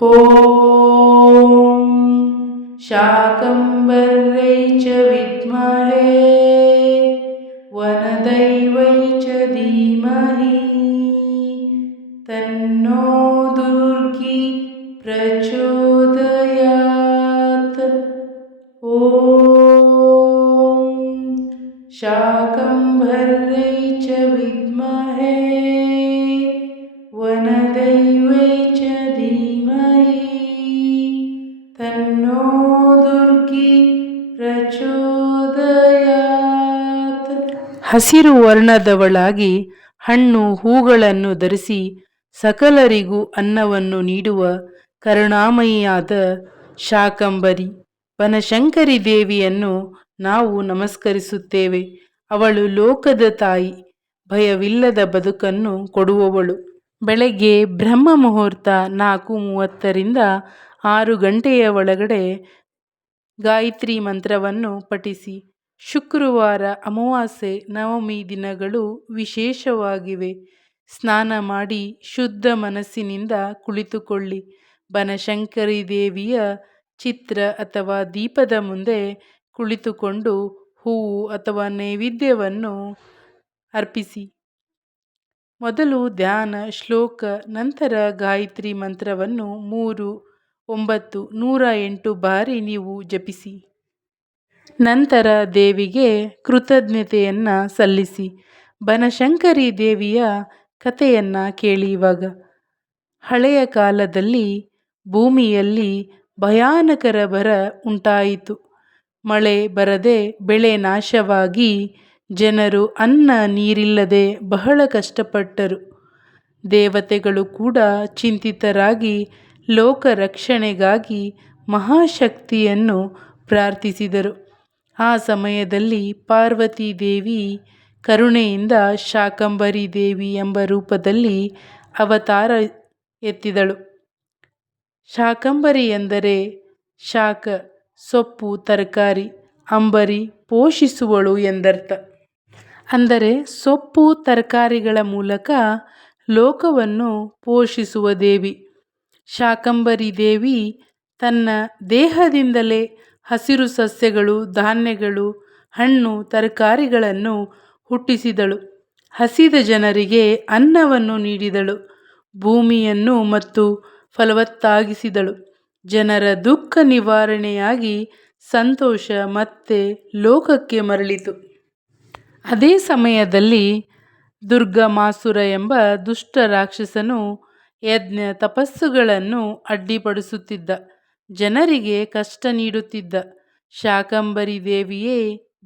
ॐ शाकम्भर्यै च विद्महे वनदैवै च धीमहि तन्नो दुर्गी प्रचोदयात्। ॐ शाकम्भर्यै च विद्महे वनदैवै च धीमहि तन्नो दुर्गी ಪ್ರಚೋದಯಾತ್. ಹಸಿರು ವರ್ಣದವಳಾಗಿ ಹಣ್ಣು ಹೂಗಳನ್ನು ಧರಿಸಿ ಸಕಲರಿಗೂ ಅನ್ನವನ್ನು ನೀಡುವ ಕರುಣಾಮಯಿಯಾದ ಶಾಕಂಭರಿ ಬನಶಂಕರಿ ದೇವಿಯನ್ನು ನಾವು ನಮಸ್ಕರಿಸುತ್ತೇವೆ. ಅವಳು ಲೋಕದ ತಾಯಿ, ಭಯವಿಲ್ಲದ ಬದುಕನ್ನು ಕೊಡುವವಳು. ಬೆಳಗ್ಗೆ ಬ್ರಹ್ಮ ಮುಹೂರ್ತ 4:30ರಿಂದ 6 ಗಂಟೆಯ ಒಳಗಡೆ ಗಾಯತ್ರಿ ಮಂತ್ರವನ್ನು ಪಠಿಸಿ. ಶುಕ್ರವಾರ, ಅಮಾವಾಸ್ಯೆ, ನವಮಿ ದಿನಗಳು ವಿಶೇಷವಾಗಿವೆ. ಸ್ನಾನ ಮಾಡಿ ಶುದ್ಧ ಮನಸ್ಸಿನಿಂದ ಕುಳಿತುಕೊಳ್ಳಿ. ಬನಶಂಕರಿ ದೇವಿಯ ಚಿತ್ರ ಅಥವಾ ದೀಪದ ಮುಂದೆ ಕುಳಿತುಕೊಂಡು ಹೂವು ಅಥವಾ ನೈವೇದ್ಯವನ್ನು ಅರ್ಪಿಸಿ. ಮೊದಲು ಧ್ಯಾನ ಶ್ಲೋಕ, ನಂತರ ಗಾಯತ್ರಿ ಮಂತ್ರವನ್ನು 3, 9, 108 ಬಾರಿ ನೀವು ಜಪಿಸಿ. ನಂತರ ದೇವಿಗೆ ಕೃತಜ್ಞತೆಯನ್ನು ಸಲ್ಲಿಸಿ. ಬನಶಂಕರಿ ದೇವಿಯ ಕಥೆಯನ್ನು ಕೇಳಿ. ಇವಾಗ ಹಳೆಯ ಕಾಲದಲ್ಲಿ ಭೂಮಿಯಲ್ಲಿ ಭಯಾನಕರ ಬರ ಉಂಟಾಯಿತು. ಮಳೆ ಬರದೆ ಬೆಳೆ ನಾಶವಾಗಿ ಜನರು ಅನ್ನ ನೀರಿಲ್ಲದೆ ಬಹಳ ಕಷ್ಟಪಟ್ಟರು. ದೇವತೆಗಳು ಕೂಡ ಚಿಂತಿತರಾಗಿ ಲೋಕ ರಕ್ಷಣೆಗಾಗಿ ಮಹಾಶಕ್ತಿಯನ್ನು ಪ್ರಾರ್ಥಿಸಿದರು. ಆ ಸಮಯದಲ್ಲಿ ಪಾರ್ವತಿ ದೇವಿ ಕರುಣೆಯಿಂದ ಶಾಕಂಭರಿ ದೇವಿ ಎಂಬ ರೂಪದಲ್ಲಿ ಅವತಾರ ಎತ್ತಿದಳು. ಶಾಕಂಭರಿ ಎಂದರೆ ಶಾಕ ಸೊಪ್ಪು ತರಕಾರಿ, ಅಂಬರಿ ಪೋಷಿಸುವಳು ಎಂದರ್ಥ. ಅಂದರೆ ಸೊಪ್ಪು ತರಕಾರಿಗಳ ಮೂಲಕ ಲೋಕವನ್ನು ಪೋಷಿಸುವ ದೇವಿ. ಶಾಕಂಭರಿ ದೇವಿ ತನ್ನ ದೇಹದಿಂದಲೇ ಹಸಿರು ಸಸ್ಯಗಳು, ಧಾನ್ಯಗಳು, ಹಣ್ಣು ತರಕಾರಿಗಳನ್ನು ಹುಟ್ಟಿಸಿದಳು. ಹಸಿದ ಜನರಿಗೆ ಅನ್ನವನ್ನು ನೀಡಿದಳು. ಭೂಮಿಯನ್ನು ಮತ್ತು ಫಲವತ್ತಾಗಿಸಿದಳು. ಜನರ ದುಃಖ ನಿವಾರಣೆಯಾಗಿ ಸಂತೋಷ ಮತ್ತೆ ಲೋಕಕ್ಕೆ ಮರಳಿತು. ಅದೇ ಸಮಯದಲ್ಲಿ ದುರ್ಗಮಾಸುರ ಎಂಬ ದುಷ್ಟ ರಾಕ್ಷಸನು ಯಜ್ಞ ತಪಸ್ಸುಗಳನ್ನು ಅಡ್ಡಿಪಡಿಸುತ್ತಿದ್ದ. ಜನರಿಗೆ ಕಷ್ಟ ನೀಡುತ್ತಿದ್ದ. ಶಾಕಂಭರಿ ದೇವಿಯೇ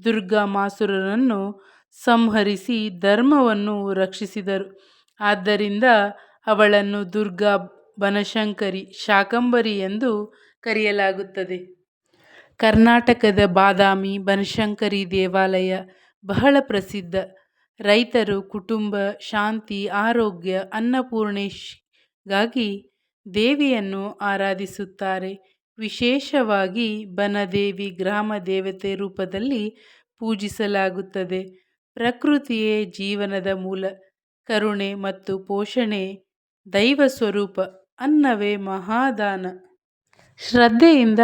ದುರ್ಗಮಾಸುರನನ್ನು ಸಂಹರಿಸಿ ಧರ್ಮವನ್ನು ರಕ್ಷಿಸಿದರು. ಆದ್ದರಿಂದ ಅವಳನ್ನು ದುರ್ಗಾ, ಬನಶಂಕರಿ, ಶಾಕಂಭರಿ ಎಂದು ಕರೆಯಲಾಗುತ್ತದೆ. ಕರ್ನಾಟಕದ ಬಾದಾಮಿ ಬನಶಂಕರಿ ದೇವಾಲಯ ಬಹಳ ಪ್ರಸಿದ್ಧ. ರೈತರು ಕುಟುಂಬ ಶಾಂತಿ, ಆರೋಗ್ಯ, ಅನ್ನಪೂರ್ಣೇಶಿಗಾಗಿ ದೇವಿಯನ್ನು ಆರಾಧಿಸುತ್ತಾರೆ. ವಿಶೇಷವಾಗಿ ಬನದೇವಿ ಗ್ರಾಮ ದೇವತೆ ರೂಪದಲ್ಲಿ ಪೂಜಿಸಲಾಗುತ್ತದೆ. ಪ್ರಕೃತಿಯೇ ಜೀವನದ ಮೂಲ. ಕರುಣೆ ಮತ್ತು ಪೋಷಣೆ ದೈವ ಸ್ವರೂಪ. ಅನ್ನವೇ ಮಹಾದಾನ. ಶ್ರದ್ಧೆಯಿಂದ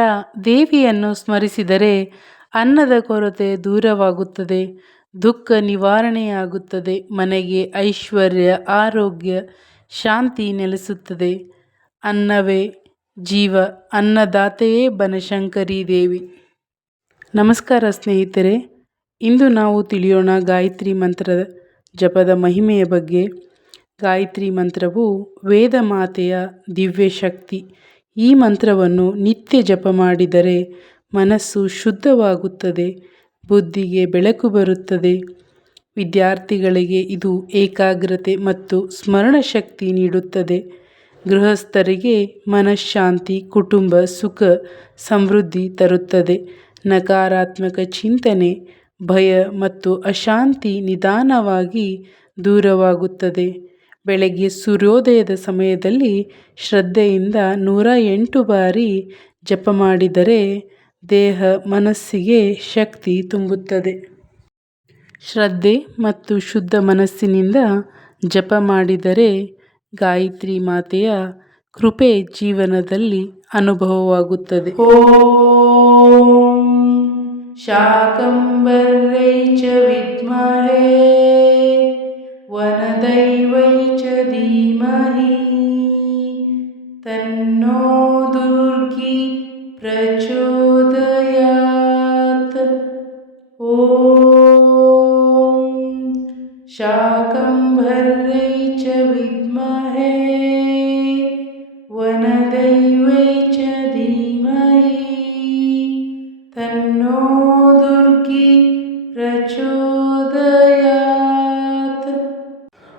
ದೇವಿಯನ್ನು ಸ್ಮರಿಸಿದರೆ ಅನ್ನದ ಕೊರತೆ ದೂರವಾಗುತ್ತದೆ, ದುಃಖ ನಿವಾರಣೆಯಾಗುತ್ತದೆ, ಮನೆಗೆ ಐಶ್ವರ್ಯ, ಆರೋಗ್ಯ, ಶಾಂತಿ ನೆಲೆಸುತ್ತದೆ. ಅನ್ನವೇ ಜೀವ. ಅನ್ನದಾತೆಯೇ ಬನಶಂಕರಿ ದೇವಿ. ನಮಸ್ಕಾರ ಸ್ನೇಹಿತರೆ, ಇಂದು ನಾವು ತಿಳಿಯೋಣ ಗಾಯತ್ರಿ ಮಂತ್ರದ ಜಪದ ಮಹಿಮೆಯ ಬಗ್ಗೆ. ಗಾಯತ್ರಿ ಮಂತ್ರವು ವೇದ ಮಾತೆಯ ದಿವ್ಯ ಶಕ್ತಿ. ಈ ಮಂತ್ರವನ್ನು ನಿತ್ಯ ಜಪ ಮಾಡಿದರೆ ಮನಸ್ಸು ಶುದ್ಧವಾಗುತ್ತದೆ, ಬುದ್ಧಿಗೆ ಬೆಳಕು ಬರುತ್ತದೆ. ವಿದ್ಯಾರ್ಥಿಗಳಿಗೆ ಇದು ಏಕಾಗ್ರತೆ ಮತ್ತು ಸ್ಮರಣ ಶಕ್ತಿ ನೀಡುತ್ತದೆ. ಗೃಹಸ್ಥರಿಗೆ ಮನಃಶಾಂತಿ, ಕುಟುಂಬ ಸುಖ, ಸಮೃದ್ಧಿ ತರುತ್ತದೆ. ನಕಾರಾತ್ಮಕ ಚಿಂತನೆ, ಭಯ ಮತ್ತು ಅಶಾಂತಿ ನಿಧಾನವಾಗಿ ದೂರವಾಗುತ್ತದೆ. ಬೆಳಗ್ಗೆ ಸೂರ್ಯೋದಯದ ಸಮಯದಲ್ಲಿ ಶ್ರದ್ಧೆಯಿಂದ 108 ಬಾರಿ ಜಪ ಮಾಡಿದರೆ ದೇಹ ಮನಸ್ಸಿಗೆ ಶಕ್ತಿ ತುಂಬುತ್ತದೆ. ಶ್ರದ್ಧೆ ಮತ್ತು ಶುದ್ಧ ಮನಸ್ಸಿನಿಂದ ಜಪ ಮಾಡಿದರೆ ಗಾಯತ್ರಿ ಮಾತೆಯ ಕೃಪೆ ಜೀವನದಲ್ಲಿ ಅನುಭವವಾಗುತ್ತದೆ. ಓಂ ಶಾಕಂಭರ್ಯೈ ಚ ವಿದ್ಮಹೇ ವನದೈವೈ ಚ ಧೀಮಹಿ ತನ್ನೋ ದುರ್ಗಿ ಪ್ರಚೋದಯಾತ್. ಓಂ ಶಾಕಂಭರ್ಯೈ ಚ ವಿದ್ಮಹೇ ವನದೈವೈ ಚ ಧೀಮಹಿ ತನ್ನೋ ದುರ್ಗಿ ಪ್ರಚೋದಯಾತ್.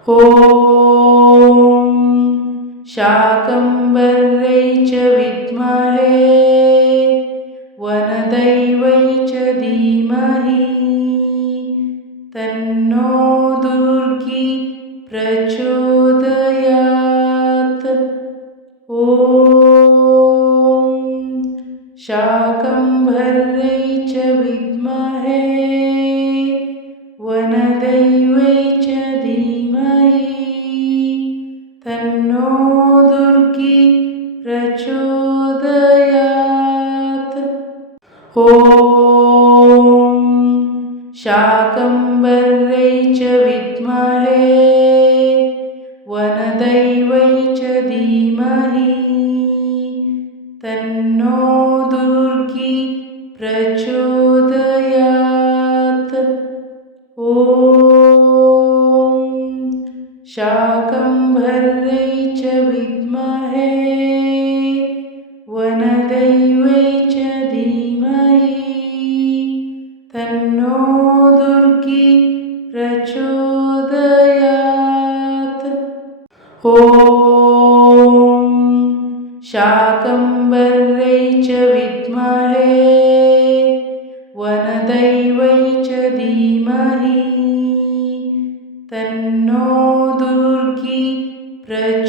ಓಂ ಶಾಕಂಭರ್ಯೈ ಚ ವಿದ್ಮಹೇ ವನದೈವೈ ಚ ಧೀಮಹಿ ತನ್ನೋ ದುರ್ಗಿ ಪ್ರಚೋದಯಾತ್. ಓಂ ಶಾಕಂಭರ್ಯೈ ಚ ವಿದ್ಮಹೇ ವನದೈವೈ ಚ ಧೀಮಹಿ ತನ್ನೋ ದುರ್ಗಿ ಪ್ರಚೋದಯಾತ್. ಓಂ ಶಾಕಂಭರ್ಯೈ ಚ ವಿದ್ಮಹೇ ವನದೈವೈ ಚ ಧೀಮಹಿ ತನ್ನೋ ದುರ್ಗಿ ಪ್ರಚೋದಯಾತ್. ಓಂ ಶಾಕಂಭರ್ಯೈ ಚ ವಿದ್ಮಹೇ ವನದೈವೈ ಚ ಧೀಮಹಿ ತನ್ನೋ ದುರ್ಗಿ ಪ್ರಚೋದಯಾತ್. ಓಂ ಶಾಕಂಭರ್ಯೈ ಚ ವಿದ್ಮಹೇ ವನದೈವೈ ಚ ಧೀಮಹಿ ತನ್ನೋ ದುರ್ಗಿ ಪ್ರಚೋದಯಾತ್.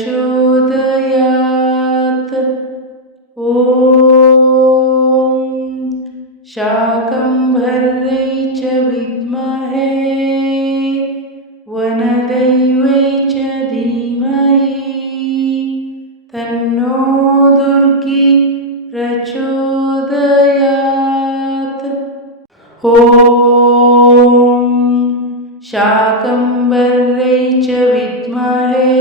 ಓಂ ಶಾಕಂಭರ್ಯೈ ಚ ವಿದ್ಮಹೇ ವನದೈವೈ ಚ ಧೀಮಹಿ ತನ್ನೋ ದುರ್ಗಿ ಪ್ರಚೋದಯಾತ್. ಓಂ ಶಾಕಂಭರ್ಯೈ ಚ ವಿದ್ಮಹೇ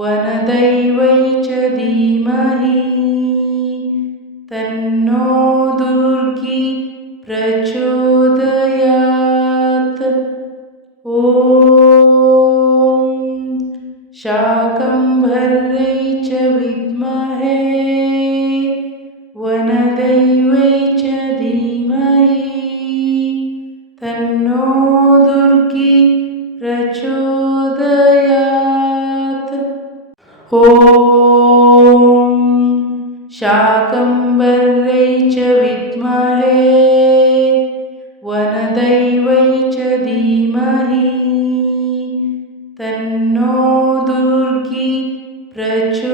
ವನದೈವೈ ಚ ಧೀಮಹಿ ತನ್ನೋ ದುರ್ಗಿ ಪ್ರಚೋದಯಾತ್. ಓಂ ಶಾಕಂಭರ್ಯೈ ಚ ವಿದ್ಮಹೇ ವನದೈವೈ ಚ ಧೀಮಹಿ ತನ್ನೋ ದುರ್ಗಿ ಪ್ರಚೋದಯಾತ್. ಓಂ ಶಾಕಂಭರ್ಯೈ ಚ ವಿದ್ಮಹೇ ವನದೈವೈ ಚ ಧೀಮಹಿ ತನ್ನೋ ದುರ್ಗಿ ಪ್ರಚೋದಯಾತ್.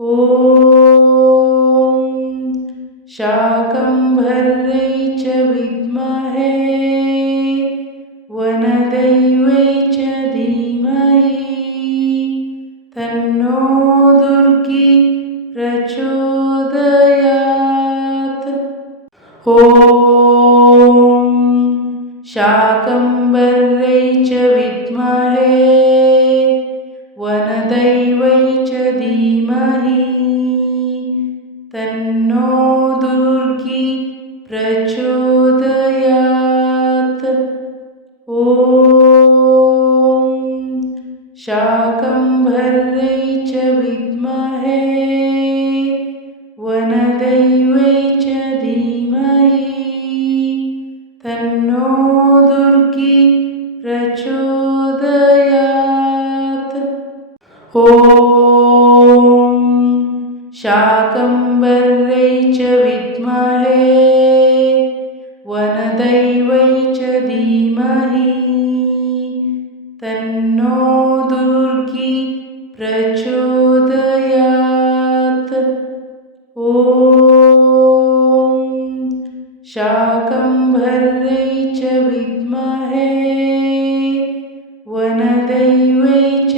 ಓಂ ಶಾಕಂಭರ್ಯೈ ಚ ವಿದ್ಮಹೇ ವನದೈವೈ ಚ ಧೀಮಹಿ ತನ್ನೋ ದುರ್ಗಿ ಪ್ರಚೋದಯಾತ್. ಓಂ ಶಾಕಂಭರ್ಯೈ ಚ ವಿದ್ಮಹೇ ವನದೈವೈ ಚ ಧೀಮಹಿ ತನ್ನೋ ದುರ್ಗಿ ಪ್ರಚೋದಯಾತ್. ಓಂ ಶಾಕಂಭರ್ಯೈ ಚ ವಿದ್ಮಹೇ ವನದೈವೈ ಚ ಧೀಮಹಿ ತನ್ನೋ ದುರ್ಗಿ ಪ್ರಚೋದಯಾತ್. ಓಂ ಶಾಕಂಭರ್ಯೈ ಚ ವಿದ್ಮಹೇ ವನದೈವೈ ಚ ಧೀಮಹಿ ತನ್ನೋ ದುರ್ಗಿ ಪ್ರಚೋದಯಾತ್. ಓಂ ಶಾಕಂಭರ್ಯೈ ಚ ವಿದ್ಮಹೇ ವನದೈವೈ ಚ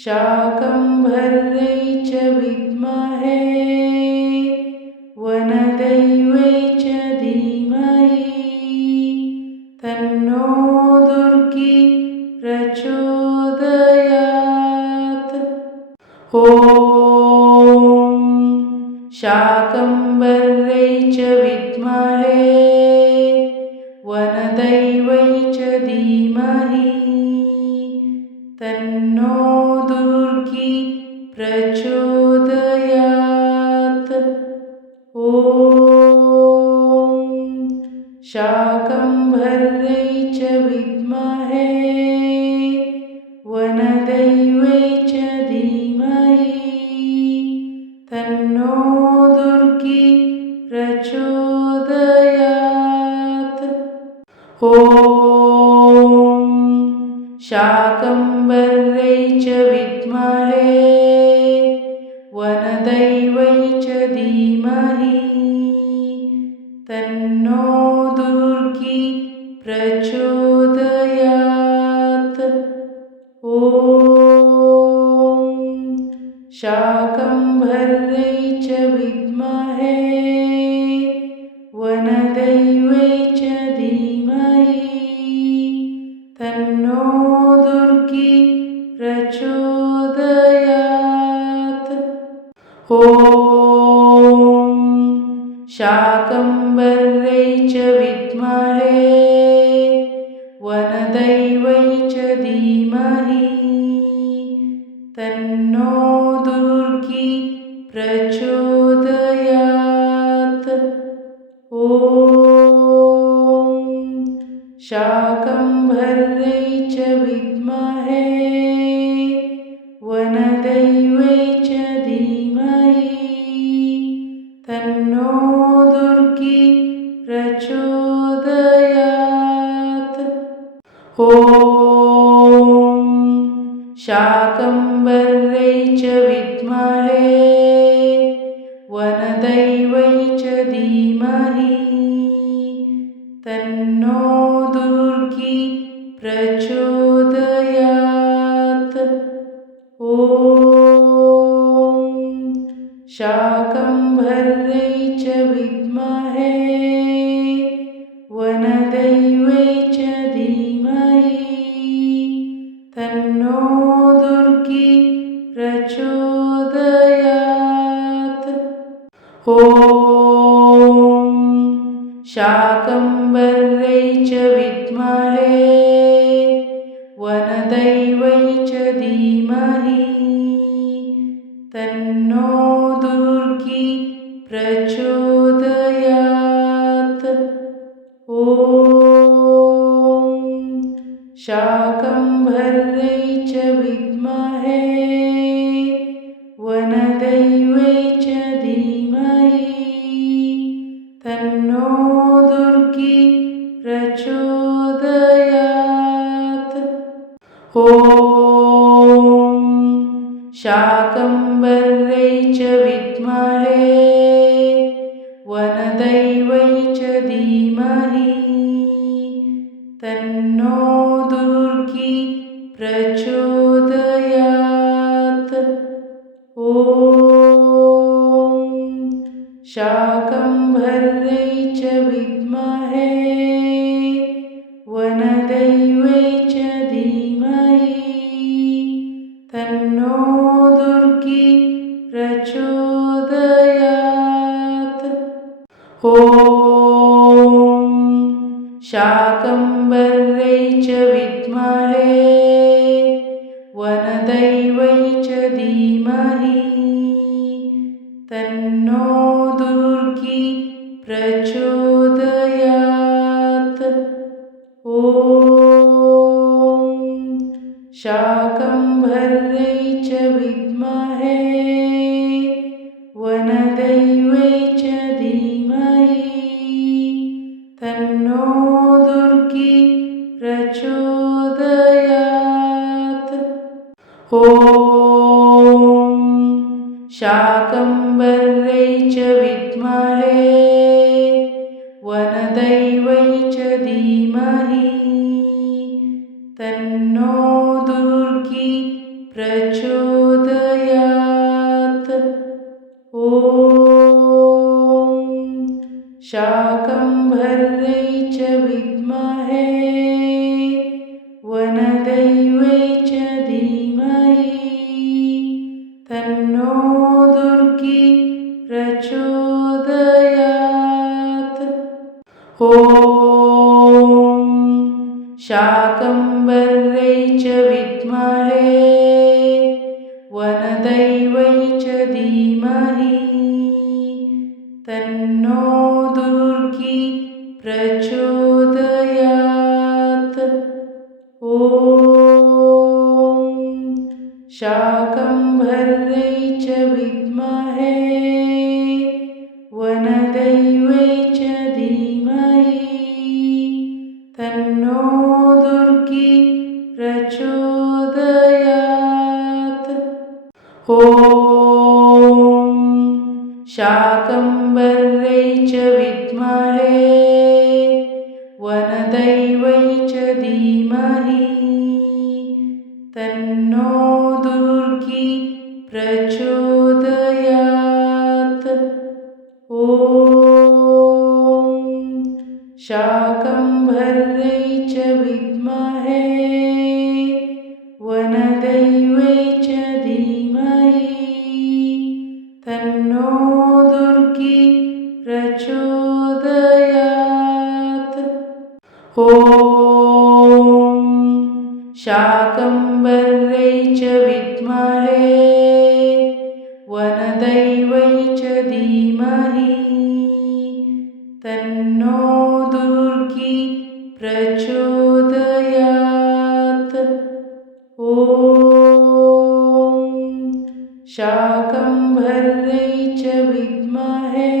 शाकम्भर्यै च विद्महे वनदैवै च धीमहि तन्नो दुर्गी प्रचोदयात्। ॐ शाकम्भर्यै च विद्महे वनदैवै च धीमहि तन्नो दुर्गी प्रचोदयात्। ॐ शाकम्भर्यै च विद्महे वनदैवै च धीमहि तन्नो दुर्गी प्रचोदयात्। ॐ शाकम्भर्यै च विद्महे वनदैवै च धीमहि तन्नो दुर्गी प्रचोदयात्। ॐ शाकम्भर्यै च विद्महे वनदैवै च धीमहि तन्नो दुर्गी प्रचोदयात्। ॐ शाकम्भर्यै च विद्महे वनदैवै च धीमहि तन्नो दुर्गी प्रचोदयात्। ॐ शाकम्भर्यै च विद्महे वनदैवै च धीमहि तन्नो दुर्गी प्रचोदयात्। ॐ शाकम्भर्यै च विद्महे वनदैवै च धीमहि तन्नो दुर्गी प्रचोदयात्। ॐ शाकम्भर्यै च विद्महे वनदैवै च धीमहि तन्नो दुर्गी प्रचोदयात्। ॐ शाकम्भर्यै च विद्महे वनदैवै च धीमहि तन्नो दुर्गी प्रचोदयात्। ॐ शाकम्भर्यै च विद्महे वनदैवै च धीमहि तन्नो दुर्गी प्रचोदयात्। ॐ शाकम्भर्यै च विद्महे वनदैवै च धीमहि तन्नो दुर्गी प्रचोदयात्। ॐ शाकम्भर्यै च विद्महे वनदैवै च धीमहि तन्नो दुर्गी प्रचोदयात्। ॐ शाकम्भर्यै च विद्महे वनदैवै च धीमहि तन्नो दुर्गी प्रचोदयात्। ॐ शाकम्भर्यै च विद्महे वनदैवै च धीमहि तन्नो दुर्गी प्रचोदयात्। ॐ शाकम्भर्यै च विद्महे वनदैवै च धीमहि तन्नो दुर्गी प्रचोदयात्। ॐ शाकम्भर्यै च विद्महे वनदैवै च धीमहि तन्नो दुर्गी प्रचोदयात्। ॐ शाकम्भर्यै च विद्महे वनदैवै च धीमहि तन्नो दुर्गी प्रचोदयात्। ॐ शाकम्भर्यै च विद्महे वनदैवै च धीमहि तन्नो दुर्गी प्रचोदयात्। ॐ शाकम्भर्यै च विद्महे वनदैवै च धीमहि तन्नो दुर्गी प्रचोदयात्। ॐ शाकम्भर्यै च विद्महे वनदैवै च धीमहि तन्नो दुर्गी प्रचोदयात्। ॐ शाकम्भर्यै च विद्महे वनदैवै च धीमहि तन्नो दुर्गी प्रचोदयात्। ॐ शाकम्भर्यै च विद्महे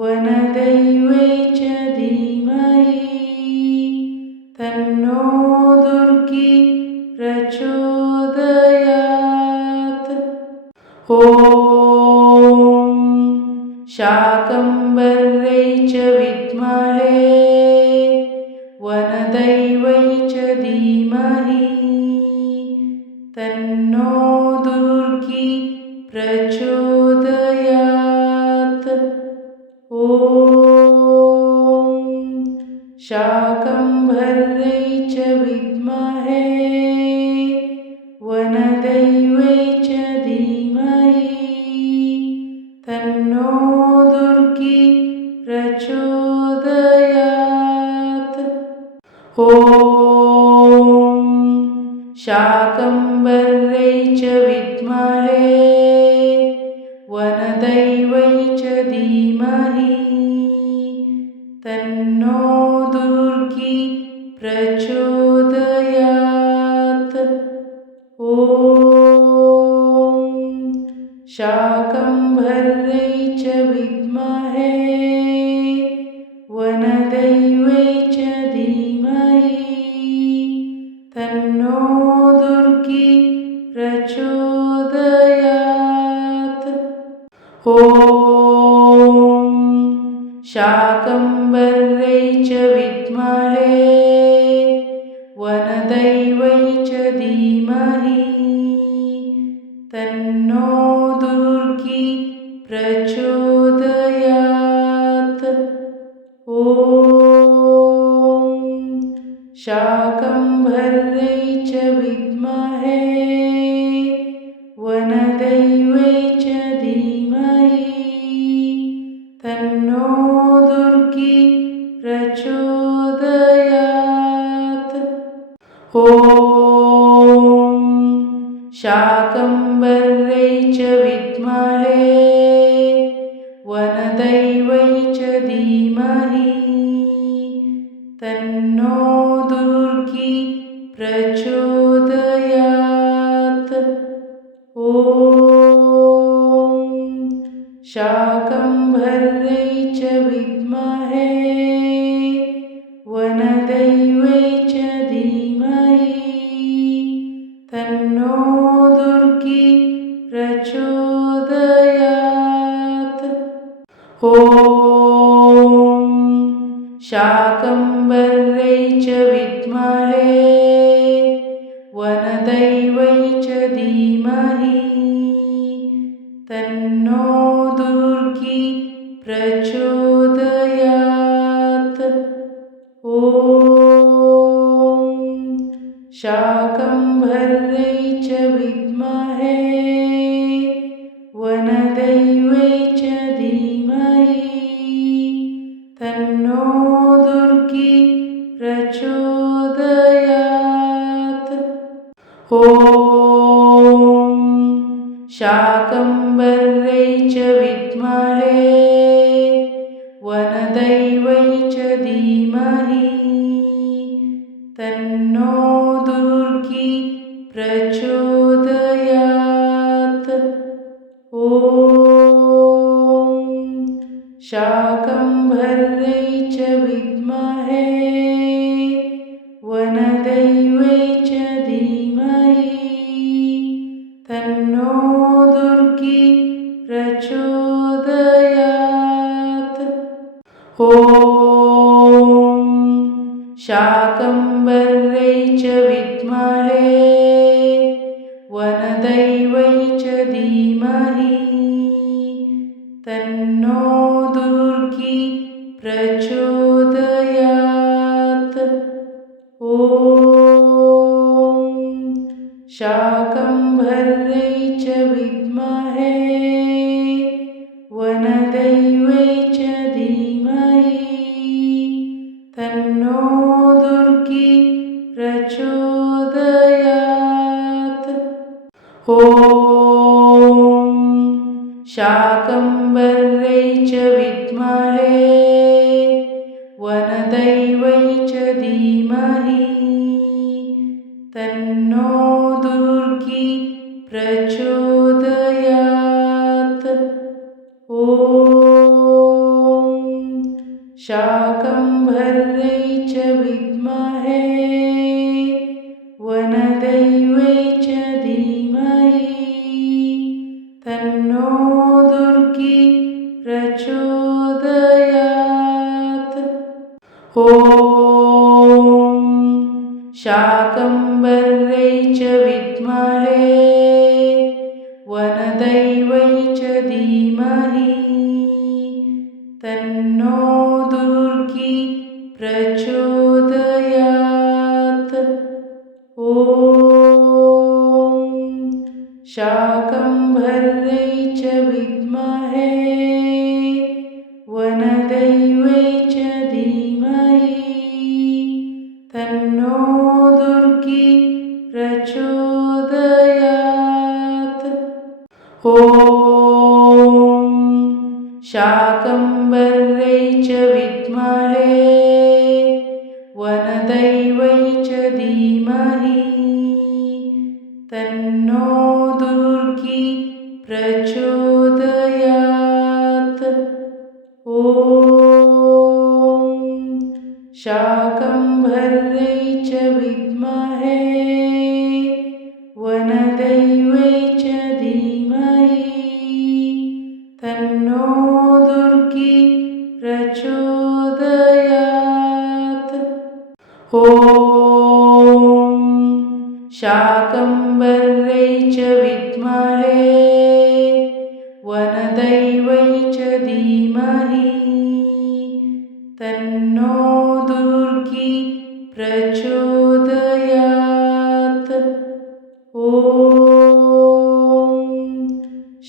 वनदैवै च धीमहि तन्नो दुर्गी प्रचोदयात्। ॐ शाकम्भर्यै च विद्महे वनदैवै च धीमहि तन्नो दुर्गी प्रचोदयात्। ॐ शाकम्भर्यै च विद्महे वनदैवै च धीमहि तन्नो दुर्गी प्रचोदयात्। ॐ शाकम्भर्यै च विद्महे वनदैवै च धीमहि तन्नो दुर्गी प्रचोदयात्। ॐ शाकम्भर्यै च विद्महे वनदैवै च धीमहि तन्नो दुर्गी प्रचोदयात्। ॐ शाकम्भर्यै च विद्महे वनदैवै च धीमहि तन्नो दुर्गी प्रचोदयात्। ॐ शाकम्भर्यै च विद्महे वनदैवै च धीमहि तन्नो दुर्गी प्रचोदयात्। ॐ शाकम्भर्यै च विद्महे वनदैवै च धीमहि तन्नो दुर्गी प्रचोदयात्। ॐ शाकम्भर्यै च विद्महे वनदैवै च धीमहि तन्नो दुर्गी प्रचोदयात्। ॐ शाकम्भर्यै च विद्महे वनदैवै वनदैवै च धीमहि तन्नो दुर्गी प्रचोदयात्। ॐ शाकम्भर्यै च विद्महे वनदैवै च धीमहि तन्नो दुर्गी प्रचोदयात्। ॐ शाकम्भर्यै च विद्महे वनदैवै च धीमहि तन्नो दुर्गी प्रचोदयात्। ॐ शाकम्भर्यै च विद्महे वनदैवै च धीमहि तन्नो दुर्गी प्रचोदयात्। ॐ शाकम्भर्यै च विद्महे वनदैवै च धीमहि तन्नो दुर्गी प्रचोदयात्। ॐ शाकम्भर्यै च विद्महे वनदैवै च धीमहि तन्नो दुर्गी प्रचोदयात्। ॐ शाकम्भर्यै च विद्महे वनदैवै च धीमहि तन्नो दुर्गी प्रचोदयात्। ॐ शाकम्भर्यै च विद्महे वनदैवै च धीमहि तन्नो दुर्गी प्रचोदयात्। ॐ शाकम्भर्यै च विद्महे वनदैवै च धीमहि तन्नो दुर्गी प्रचोदयात्। ॐ शाकम्भर्यै च विद्महे वनदैवै च धीमहि तन्नो दुर्गी प्रचोदयात्। ॐ शाकम्भर्यै च विद्महे वनदैवै च धीमहि तन्नो दुर्गी प्रचोदयात्। ॐ शाकम्भर्यै च विद्महे वनदैवै च धीमहि तन्नो दुर्गी प्रचोदयात्। ॐ शाकम्भर्यै च विद्महे वनदैवै च धीमहि तन्नो दुर्गी प्रचोदयात्। ॐ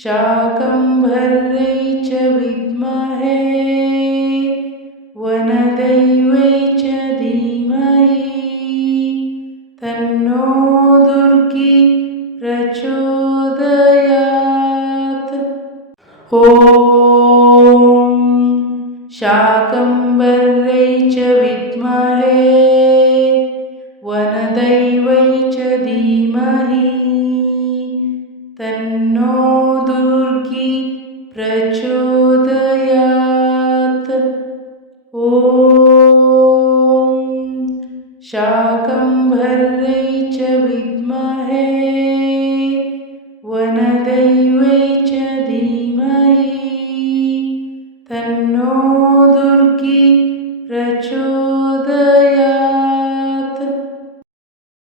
शाकम्भर्यै च विद्महे वनदैवै च धीमहि तन्नो दुर्गी प्रचोदयात्। ॐ शाकम्भर्यै च विद्महे वनदैवै च धीमहि तन्नो दुर्गी प्रचोदयात्। ॐ शाकम्भर्यै